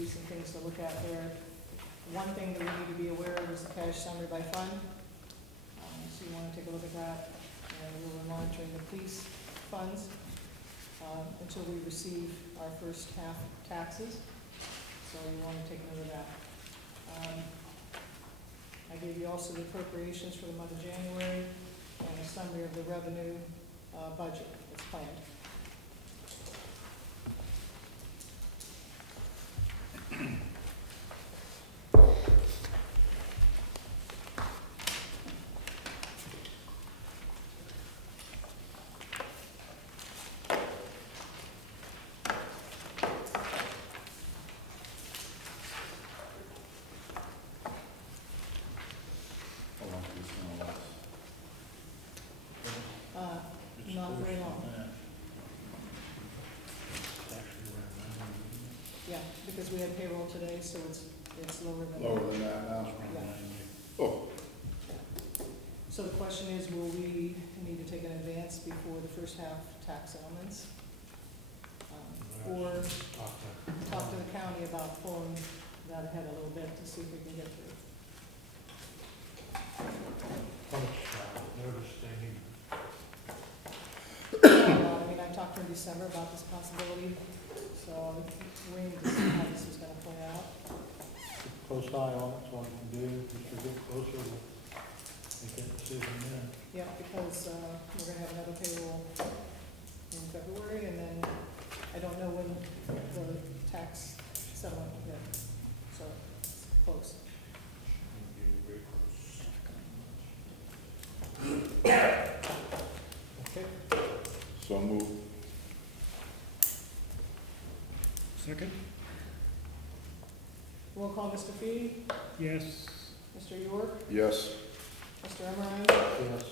you some things to look at there. One thing that we need to be aware of is the cash summary by fund. So you want to take a look at that. And we'll be monitoring the police funds until we receive our first half taxes. So you want to take note of that. I gave you also the appropriations for the month of January and a summary of the revenue budget that's planned. Not very long. Yeah, because we had payroll today, so it's lower than. Lower than that now? Yeah. Oh, So the question is, will we need to take an advance before the first half tax settlements? Or talk to the county about pulling that ahead a little bit to see if we can get through. How much notice they need? I mean, I talked to her in December about this possibility, so I'm waiting to see how this is gonna play out. Keep a close eye on it, that's all you can do, as you get closer, we'll make that decision then. Yeah, because we're gonna have another payroll in February, and then I don't know when the tax settlement will hit, so it's close. Okay. so move. Second? Roll call, Mr. Fee, Yes. Mr. York, Yes. Mr. Emerine. Yes.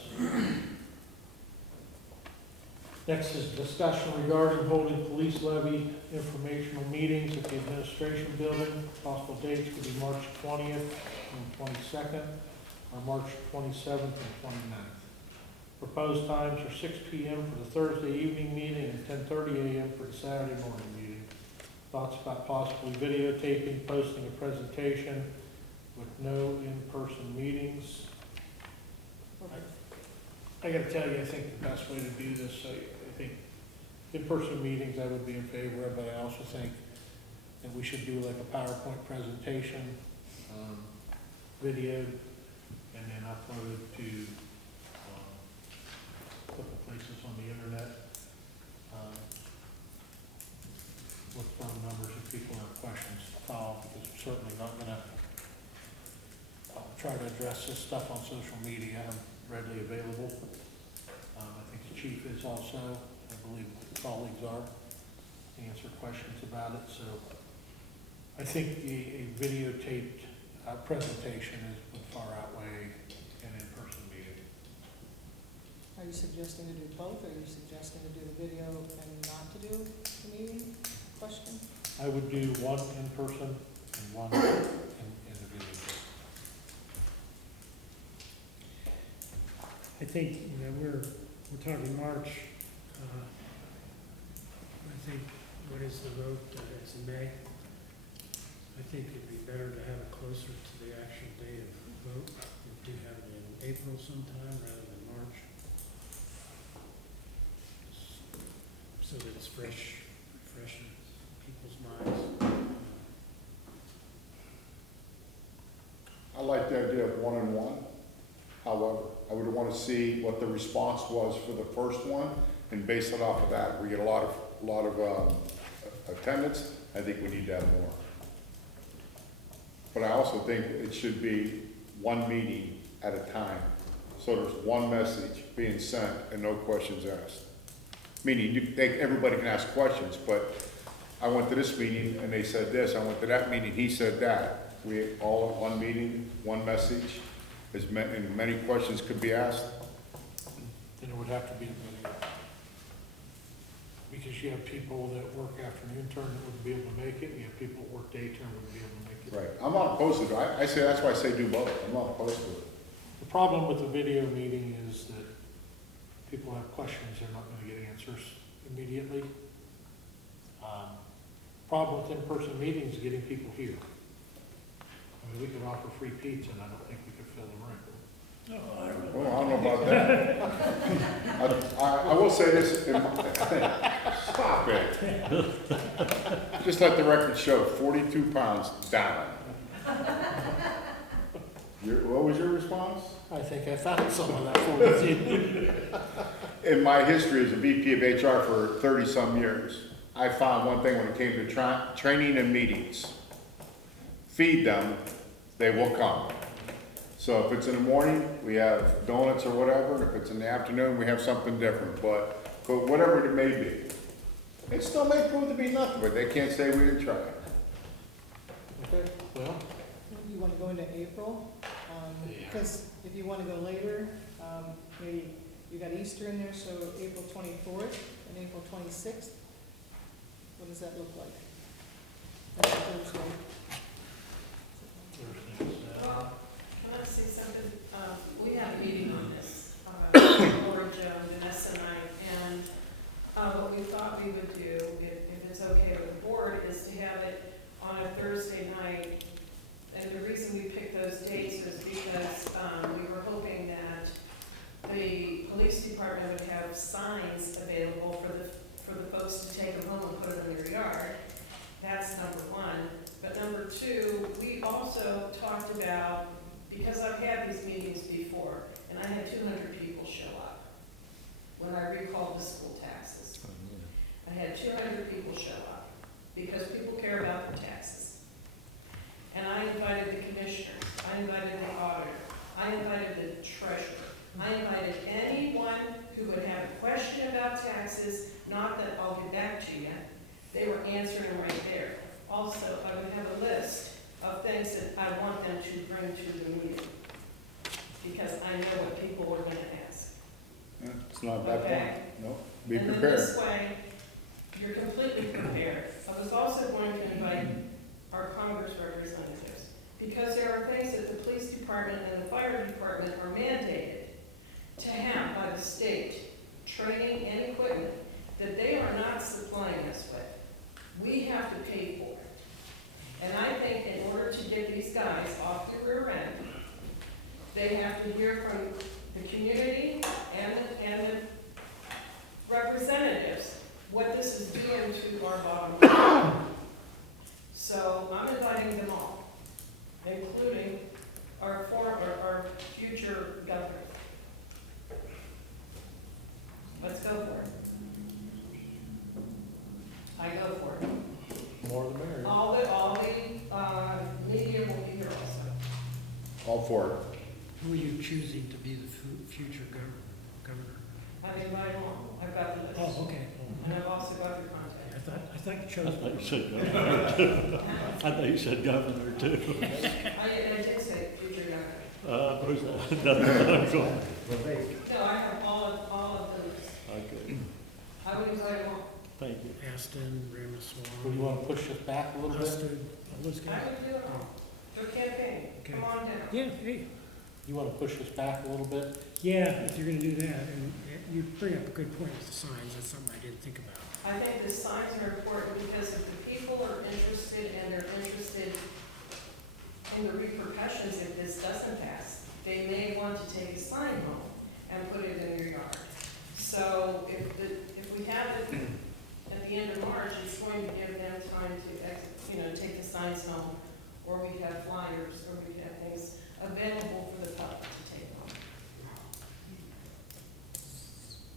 Next is discussion regarding holding police levy informational meetings at the administration building. Possible dates could be March 20th and 22nd, or March 27th and 29th. Proposed times are 6 p.m. for the Thursday evening meeting and 10:30 a.m. for the Saturday morning meeting. Thoughts about possibly videotaping, posting a presentation with no in-person meetings. I gotta tell you, I think the best way to do this, I think in-person meetings I would be in favor of, but I also think that we should do like a PowerPoint presentation, videoed, and then uploaded to a couple places on the internet, with phone numbers if people have questions to call, because we're certainly not gonna try to address this stuff on social media. I'm readily available. I think the chief is also, I believe the colleagues are, to answer questions about it. So I think a videotaped presentation would far outweigh an in-person meeting. Are you suggesting to do both, or are you suggesting to do the video and not to do the meeting? Question? I would do one in person and one in the video. I think, we're talking March. I think, what is the vote? It's in May. I think it'd be better to have it closer to the actual date of vote. We do have it in April sometime rather than March. So that it's fresh in people's minds. I like the idea of one-on-one. However, I would want to see what the response was for the first one, and base it off of that. We get a lot of attendance. I think we need to have more. But I also think it should be one meeting at a time. So there's one message being sent and no questions asked. Meaning, everybody can ask questions, but I went to this meeting and they said this. I went to that meeting, he said that. We all at one meeting, one message, and many questions could be asked. Then it would have to be a video. Because you have people that work afternoon term that wouldn't be able to make it, and you have people that work day term that wouldn't be able to make it. Right. I'm not opposed to it. I say, that's why I say do both. I'm not opposed to it. The problem with the video meeting is that people have questions, they're not gonna get answers immediately. Problem with in-person meetings is getting people here. I mean, we could offer free pizza, and I don't think we could fill the room. Well, I don't know about that. I will say this, stop it. Just let the record show, 42 pounds down. What was your response? I think I found some of that for you. In my history as a VP of HR for 30-some years, I found one thing when it came to training and meetings. Feed them, they will come. So if it's in the morning, we have donuts or whatever, and if it's in the afternoon, we have something different, but whatever it may be. It still may prove to be nothing, but they can't say we didn't try. Okay, well, You want to go into April? Because if you want to go later, maybe you got Easter in there, so April 24th and April 26th. What does that look like? That's a Thursday. Thursday, Well, can I say something? We had a meeting on this, Laura, Joe, Vanessa and I, and what we thought we would do, if it's okay with the board, is to have it on a Thursday night. And the reason we picked those dates was because we were hoping that the police department would have signs available for the folks to take them home and put them in their yard. That's number one. But number two, we also talked about, because I've had these meetings before, and I had 200 people show up when I recalled the school taxes. I had 200 people show up because people care about their taxes. And I invited the commissioners, I invited the auditor, I invited the treasurer, I invited anyone who would have a question about taxes, not that I'll get back to you. They were answering right there. Also, I would have a list of things that I want them to bring to the meeting, because I know what people are gonna ask. Yeah, it's not a bad Okay. point. No, be And then prepared. this way, you're completely prepared. I was also going to invite our Congress representatives, because there are things that the police department and the fire department are mandated to have by the state, training and equipment, that they are not supplying us with. We have to pay for it. And I think in order to get these guys off the rear end, they have to hear from the community and the representatives what this is doing to our bottom line. So I'm inviting them all, including our future governor. Let's go for it. I go for it. more the merrier. All the media will be here also. All for it. Who are you choosing to be the future governor? I invite them all. I've got the list. Oh, okay. And I've also got your contact. I thought you I chose. thought you said governor. I thought you said governor too. I did say future governor. Where's that? No, No, I have all of the list. okay, I would invite them all. thank you. Aston, Would you Ramaswamy, want to push this back a little bit? Aston, all those I guys. would do it all. For campaign. Okay. Come on down. Yeah, hey, You want to push this back a little bit? yeah, if you're gonna do that, and you bring up a good point with the signs, that's something I didn't think about. I think the signs are important because if the people are interested and they're interested in the repercussions if this doesn't pass, they may want to take a sign home and put it in their yard. So if we have it at the end of March, it's going to give them time to take the signs home, or we have flyers, or we have things available for the public to take home.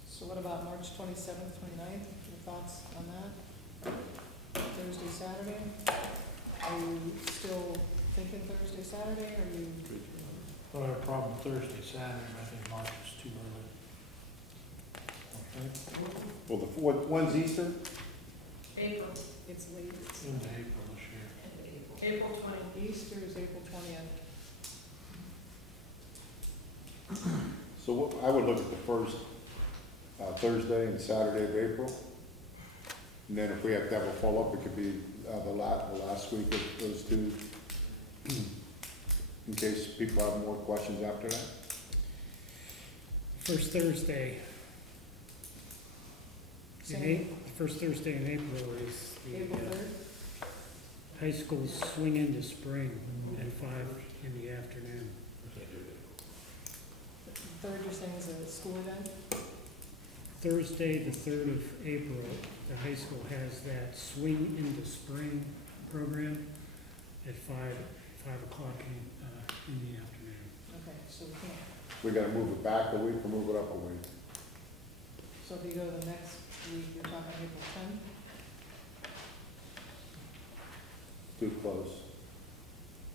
So what about March 27th, 29th? Your thoughts on that? Thursday, Saturday? Are you still thinking Thursday, Saturday, or are you? I don't have a problem Thursday, Saturday, but I think March is too early. Okay, Well, when's Easter? April, It's late. into April this year. April 20th. Easter is April 20th. So I would look at the first Thursday and Saturday of April. And then if we have to have a follow-up, it could be the last week of those two, in case people have more questions after that. First Thursday, Same. the first Thursday in April is the, April 3rd? high school swing into spring at 5 in the afternoon. Third, you're saying is a school event? Thursday, the 3rd of April, the high school has that swing into spring program at 5 o'clock in the afternoon. Okay, so we can't. We gotta move it back a week or move it up a week. So if you go to the next week, you're talking April 10th? Too close.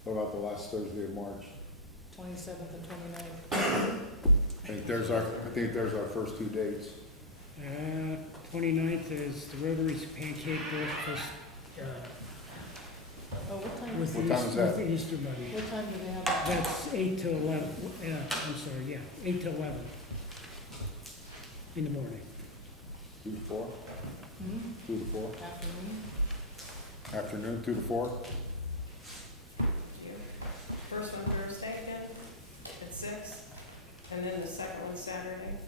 What about the last Thursday of March? 27th and 29th. I think there's our first two dates. 29th is the Rotary's pancake breakfast Oh, what time with is, What time is that? the Easter Bunny. what time do they have that? That's 8 to 11, I'm sorry, yeah, 8 to 11 in the morning. 2 to 4? Hmm? 2 to 4? Afternoon? Afternoon, 2 to 4? First one Thursday again, at 6, and then the second one Saturday,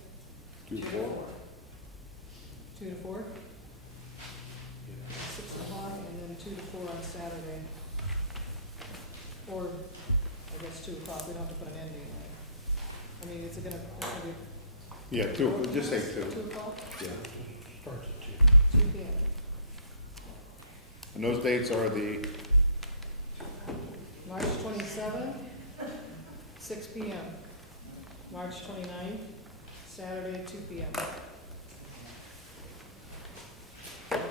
2 to 4? 2 to 4? 6 o'clock and then 2 to 4 on Saturday. Or, I guess 2 o'clock, we don't have to put an ending, right? I mean, it's gonna be. Yeah, 2, just say 2. 2 o'clock? Yeah. Starts at 2. 2 p.m. And those dates are the, March 27th, 6 p.m. March 29th, Saturday, 2 p.m. Okay.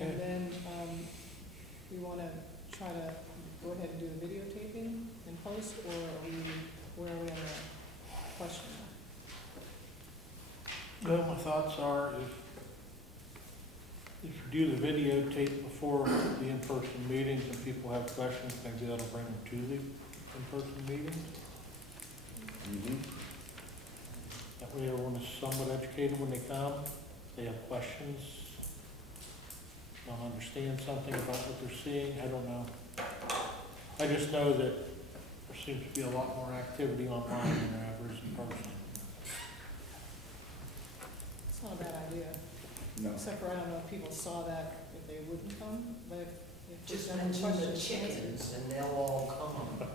And then, we wanna try to go ahead and do the videotaping and post, or are we, where are we on the question? Well, my thoughts are, if you do the videotape before the in-person meetings and people have questions, maybe that'll bring them to the in-person meetings. That way everyone is somewhat educated when they come. They have questions, don't understand something about what they're seeing, I don't know. I just know that there seems to be a lot more activity online than there ever is in person. It's not a bad idea, no. except for I don't know if people saw that, if they wouldn't come, but if Just there's any mention the questions answered. chickens and they'll all come.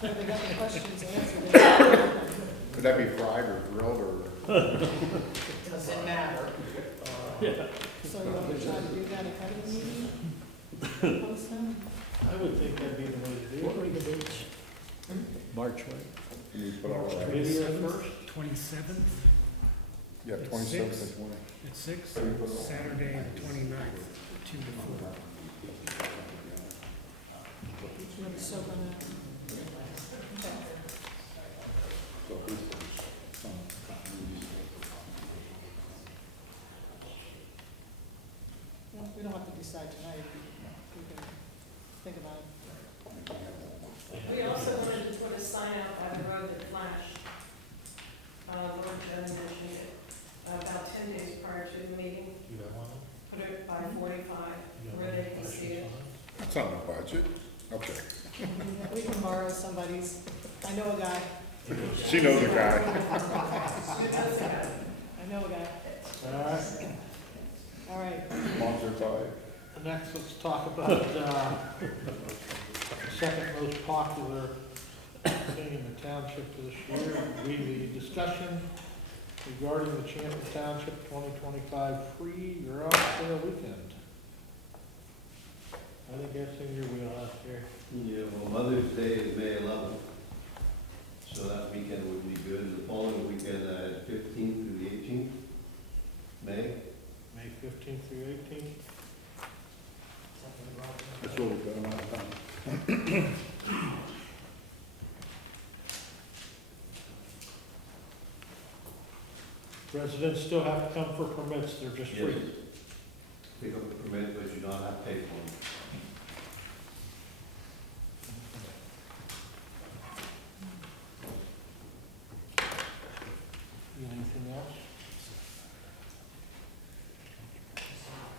If they got the questions answered, they would come. Could that be fried or grilled or? Doesn't matter. So you want to try to do that ahead of the meeting? Post them? I would think that'd be the way to do What were it. the dates? March, right? Can we put all that? Video first? 27th Yeah, At 27th 6. and 20. at 6, Saturday, the 29th, 2 to 4. You want to soak on that? Okay. So Well, we don't have to decide tonight, we can think about it. We also wanted to put a sign out by the road that flashed. Lord Jen mentioned it, about 10 days prior to the meeting, You got one? put it by 45, You got where one they can see it. It's on the budget. Okay. We can borrow somebody's, I know a guy, She knows the guy. I know a guy. All right. All right, Sponsor tie. Next, let's talk about, the second most popular thing in the township for this year, will be the discussion regarding the Champlin Township 2025 free garage sale weekend. I think that's in your wheelhouse here. Yeah, well, Mother's Day is May 11th, so that weekend would be good. The following weekend, 15th through the 18th, May. May 15th through 18th. That's what we've done last time. Residents still have to come for permits, they're just free. Yes. Pick up a permit, but you don't have to pay for them. Anything else?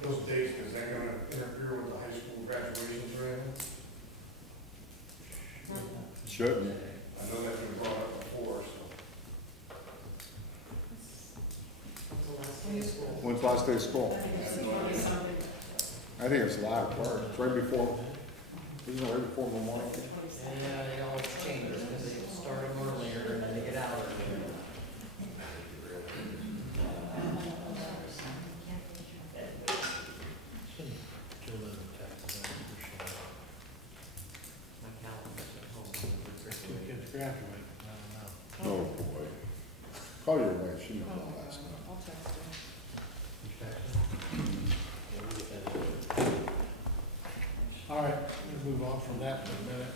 Those dates, is that gonna interfere with the high school graduations or anything? Should. I know that's been brought up before, so. when you school. When's last day of school? I think it's 20 something. I think it's a lot of work. It's right before, isn't it right before Memorial Day? Yeah, it always changes, because they start them earlier and then they get out earlier. My calendar's at home. Two kids graduate. Oh, boy. Call your wife, she knows all that stuff. I'll text her. All right, we'll move on from that for a minute.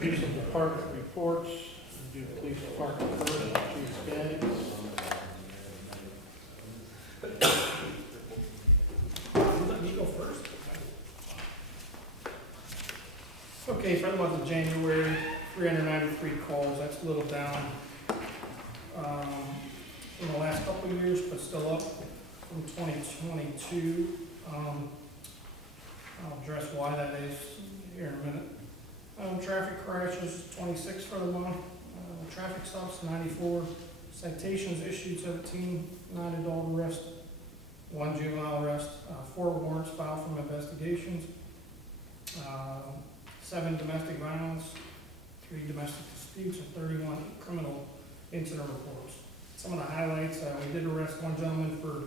Do some department reports, do police department first, Chief Skaggs. Let me go first. Okay, for the month of January, 393 calls, that's a little down in the last couple of years, but still up from 2022. I'll address why that is here in a minute. Traffic crashes, 26 for the month. Traffic stops, 94. Citations issued, 17. 9 adult arrests, 1 juvenile arrest, 4 warrants filed from investigations, 7 domestic violence, 3 domestic disputes, and 31 criminal incident reports. Some of the highlights, we did arrest 1 gentleman for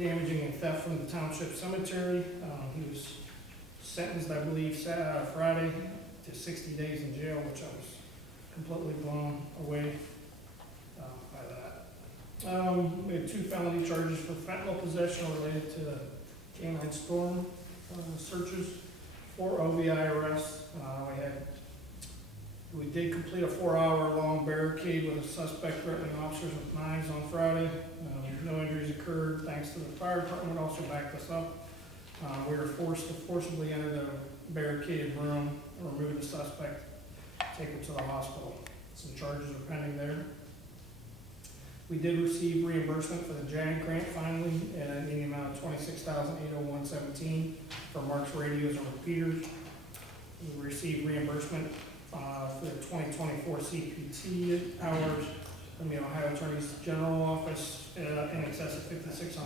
damaging and theft from the Township cemetery. He was sentenced, I believe, Friday to 60 days in jail, which I was completely blown away by that. We had 2 felony charges for fentanyl possession related to the canine storm searches, 4 OVI arrests. We did complete a 4-hour-long barricade with a suspect threatening officers with knives on Friday. No injuries occurred thanks to the fire department also backed us up. We were forced to forcibly enter the barricaded room, remove the suspect, take him to the hospital. Some charges are pending there. We did receive reimbursement for the JAG grant finally, in the amount of $26,801.17 for Mark's radios and repeaters. We received reimbursement for the 2024 CPT hours from the Ohio Attorney's General Office in excess of $5,600.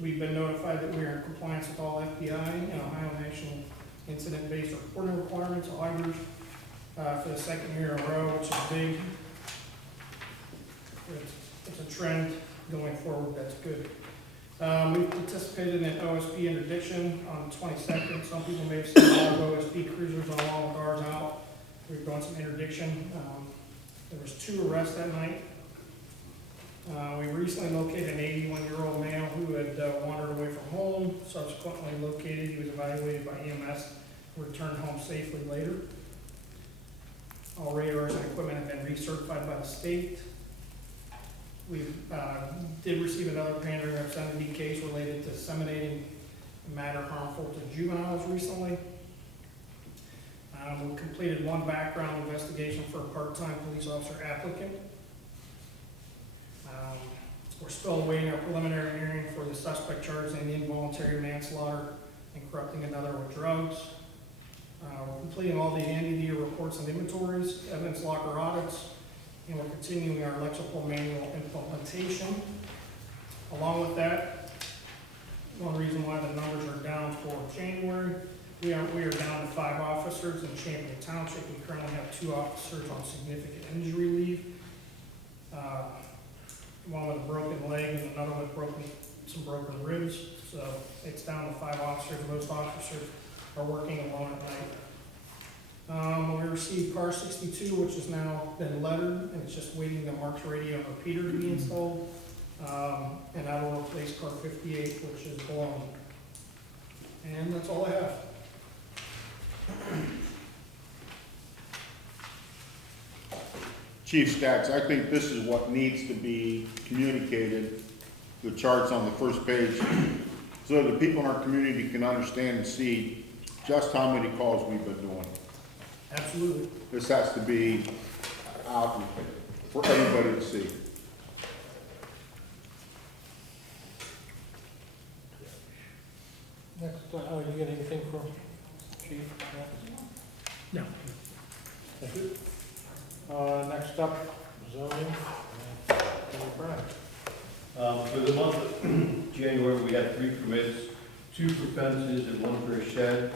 We've been notified that we are in compliance with all FBI and Ohio National Incident-Based Reporting Requirements, OIBRs, for the 2nd year in a row, which is big. It's a trend going forward, that's good. We participated in OSP interdiction on the 22nd. Some people may have seen a lot of OSP cruisers on all cars out. We were doing some interdiction. There was 2 arrests that night. We recently located an 81-year-old male who had wandered away from home, subsequently located. He was evaluated by EMS, returned home safely later. All radars and equipment have been recertified by the state. We did receive another pandering obscenity case related to disseminating matter harmful to juveniles recently. We completed 1 background investigation for a part-time police officer applicant. We're still awaiting our preliminary hearing for the suspect charged in involuntary manslaughter and corrupting another with drugs. We're completing all the anti-deer reports and inventories, evidence locker audits, and we're continuing our electrical manual implementation. Along with that, one reason why the numbers are down for January, we are down to 5 officers in Champion Township. We currently have 2 officers on significant injury leave. One with a broken leg and another with some broken ribs. So it's down to 5 officers. Most officers are working alone at night. We received car 62, which has now been lettered, and it's just waiting the Mark's radio and repeater to be installed. And that will replace car 58, which is blown. And that's all I have. Chief Skaggs, I think this is what needs to be communicated, the charts on the first page, so that the people in our community can understand and see just how many calls we've been doing. Absolutely. This has to be out for everybody to see. Next, you get anything from Chief? No. Thank you. Next up, zoning. Kenny Brown. the month of January, we had 3 permits, 2 for fences and 1 for a shed.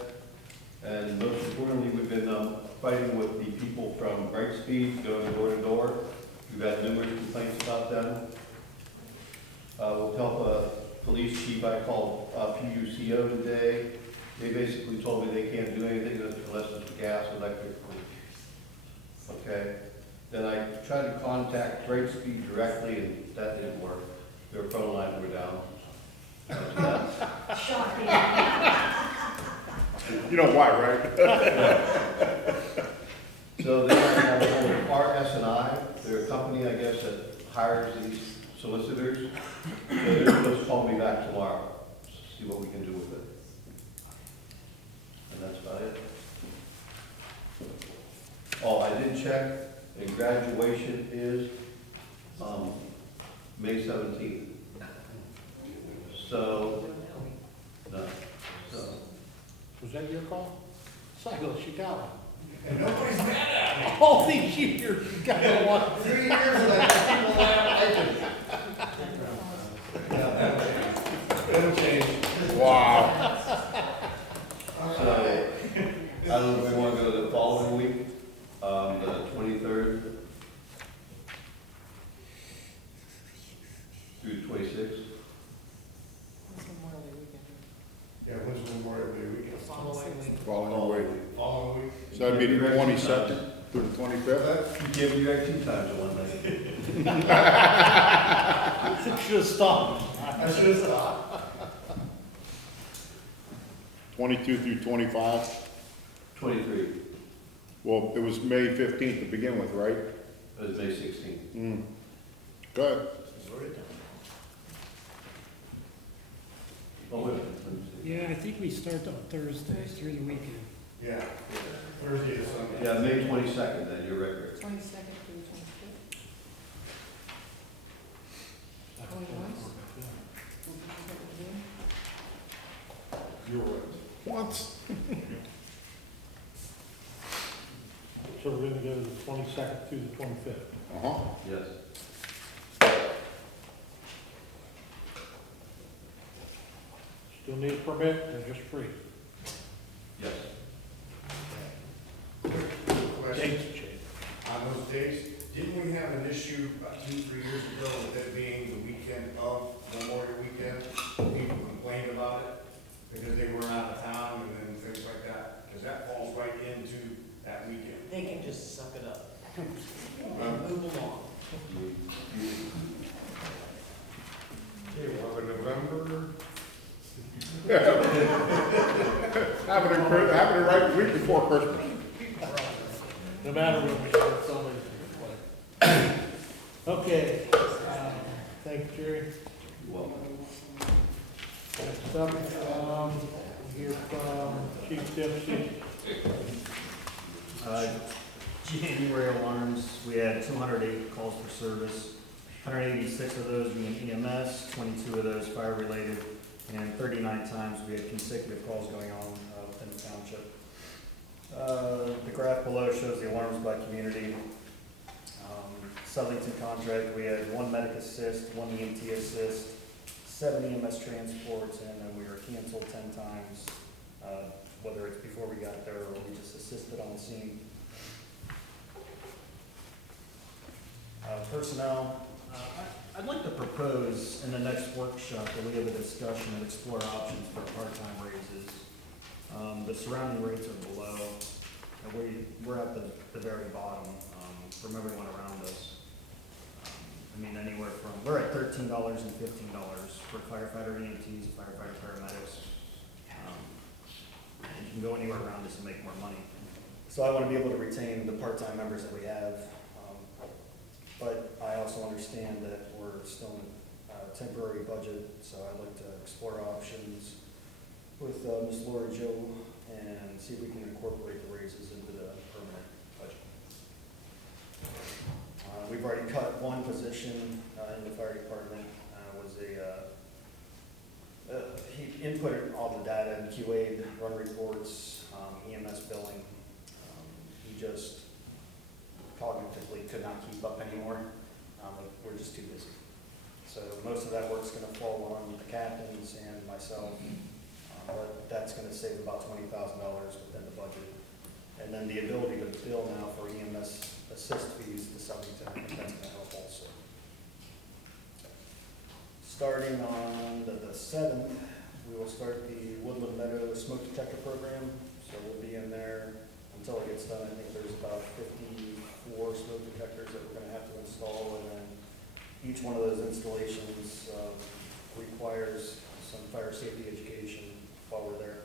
And most importantly, we've been fighting with the people from Brightspeed going door to door. We've had numerous complaints about them. With help of police chief, I called PUCO today. They basically told me they can't do anything unless it's gas, electric. Okay. Then I tried to contact Brightspeed directly, and that didn't work. Their phone lines were down. Shocking. You know why, right? So then I have RS&I, they're a company, I guess, that hires these solicitors. So they're supposed to call me back tomorrow, see what we can do with it. And that's about it. Oh, I did check, and graduation is, May 17th. So, no, so. Was that your call? Cyclist, you got one. And nobody's mad at me. All these years, you got one. 3 years of that, people laugh, it'll change. Wow. So, I don't know if we want to go to the following week, the 23rd through 26th. It's Memorial Day weekend. Yeah, when's Memorial Day weekend? Following week. Following week. Following week? So that'd be the 22nd through the 25th? You gave me your 2 times in one night. Should have stopped. I should have stopped. 22 through 25? 23, Well, it was May 15th to begin with, right? it was May 16th. Good. Oh, wait a minute, let me see. Yeah, I think we start on Thursday through the weekend. Yeah, Thursday to Sunday. Yeah, May 22nd, then, you're right, Rick. 22nd through the 25th. Going once? You're right. Once. So we're gonna go to the 22nd through the 25th. Uh-huh. Yes. Still need a permit, they're just free. Yes. Question Dates change. on those days, didn't we have an issue about 2-3 years ago with it being the weekend of Memorial Weekend? People complained about it because they were out of town and then things like that, because that falls right into that weekend. They can just suck it up and move along. Okay, well, in November, Having it right the week before Christmas. No matter when we start filming. Okay, thank you, Jerry. You're welcome. Next up, hear from Chief Dempsey. January alarms, we had 208 calls for service, 186 of those being EMS, 22 of those fire-related, and 39 times we had consecutive calls going on within the township. The graph below shows the alarms by community. Southington contract, we had 1 medic assist, 1 EMT assist, 7 EMS transports, and then we were canceled 10 times, whether it's before we got there or we just assisted on scene. Personnel, I'd like to propose in the next workshop that we have a discussion and explore options for part-time raises. The surrounding rates are below, and we're at the very bottom from everyone around us. I mean, anywhere from, we're at $13 and $15 for firefighter EMTs, firefighter paramedics. You can go anywhere around us and make more money. So I want to be able to retain the part-time members that we have. But I also understand that we're still in a temporary budget, so I'd like to explore options with Ms. Lori Jo and see if we can incorporate the raises into the permanent budget. We've already cut 1 position in the fire department. He inputted all the data and QA'd run reports, EMS billing. He just cognitively could not keep up anymore. We're just too busy. So most of that work's gonna fall on the captains and myself, but that's gonna save about $20,000 within the budget. And then the ability to bill now for EMS assist fees to Southington, I think that's gonna help also. Starting on the 7th, we will start the Woodland Meadow Smoke Detector Program. So we'll be in there until it gets done. I think there's about 54 smoke detectors that we're gonna have to install, and then each one of those installations requires some fire safety education while we're there.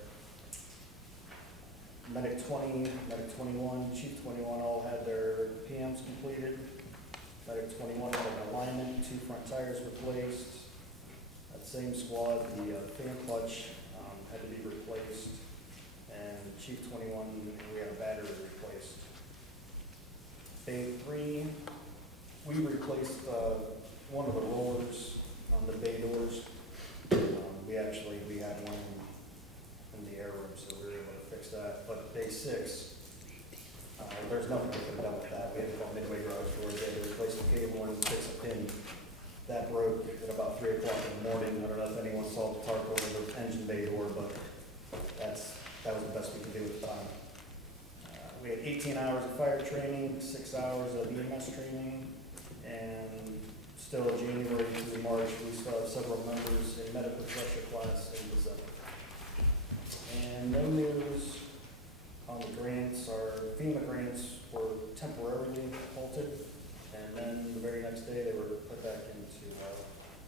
Medic 20, Medic 21, Chief 21 all had their PMs completed. Medic 21 had an alignment, 2 front tires replaced. That same squad, the fan clutch had to be replaced. And Chief 21, we had a battery replaced. Bay 3, we replaced one of the rollers on the bay doors. We had one in the air room, so we were able to fix that. But Bay 6, there's nothing we could have done with that. We had to call Midway Garage Doors, they had to replace the cable and fix a pin. That broke at about 3 o'clock in the morning. I don't know if anyone saw the tarp over the engine bay door, but that was the best we could do at the time. We had 18 hours of fire training, 6 hours of EMS training, and still January through March, we still have several members in medical refresher class in December. And no news on the grants. Our FEMA grants were temporarily halted, and then the very next day, they were put back into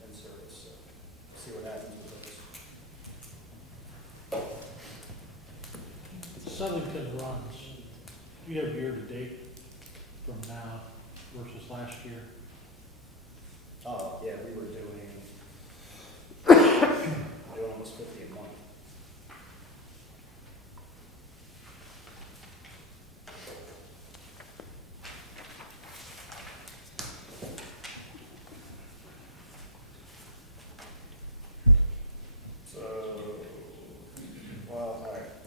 in service. So see what happens with those. Southington runs, do you have year-to-date from now versus last year? Oh, yeah, we were doing almost 50 a month.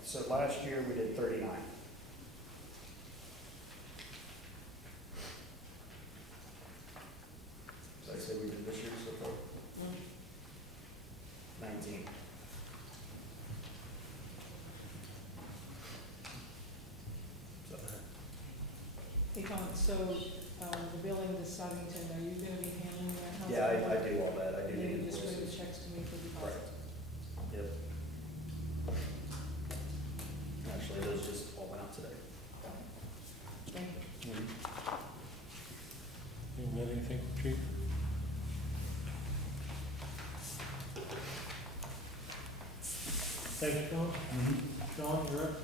So last year we did 39. Did I say we did this year so far? 19. So, Hey, Tom, so, the billing to Southington, are you gonna be handling that? How's yeah, that I work? do all that. I do And the then you just bring the invoices. checks to me for deposit? Correct. Yep. Actually, those just all went out today. Thank you. You got anything, Chief? Thanks, Sean. Sean, you're up.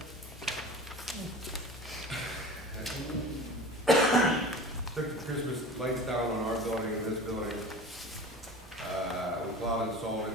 Took the Christmas lights down on our building and this building. We plowed and installed it in